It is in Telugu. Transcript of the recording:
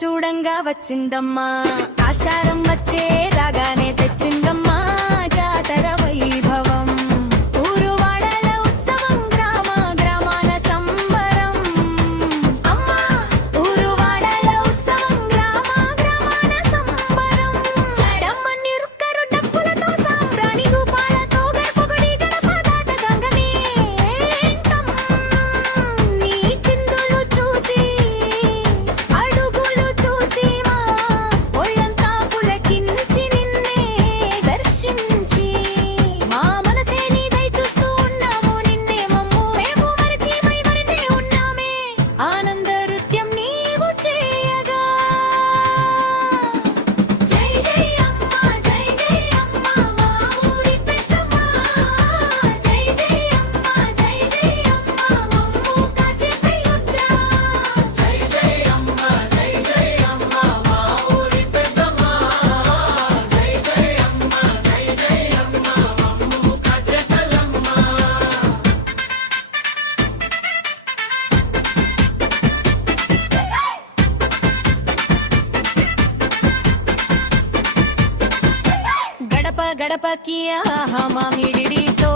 చూడంగా వచ్చిందమ్మా ఆషాఢం వచ్చే రాగానే తెచ్చిందమ్మా జాతర వైభవం ఊరు వాడల ఉత్సవం గ్రామ గ్రామాల సంబరం అమ్మా ఊరు వాడల ఉత్సవం గ్రామ గ్రామాల సంబరం చడమ్మని రుక్కరు డప్పులతో సాంబ్రాణి రూపాలతో గర్భగుడి గడప దాట గంగనే నీ చిందులు చూసి అడుగులు చూసి మా ఒళ్ళంతా పులకించి నిన్నే దర్శించి మా మనసే నీదై చూస్తూ ఉన్నాము నిన్నే మమ్ము మేము మరచి మైమరినే ఉన్నామే ఆనంద నృత్యం నీవు చేయగా జై జై అమ్మ మా ఊరి పెద్దమ్మ జై జై అమ్మ మమ్ము కాచే పెళ్ళుద్రా గడప గడపకి ఆహా మామిడితో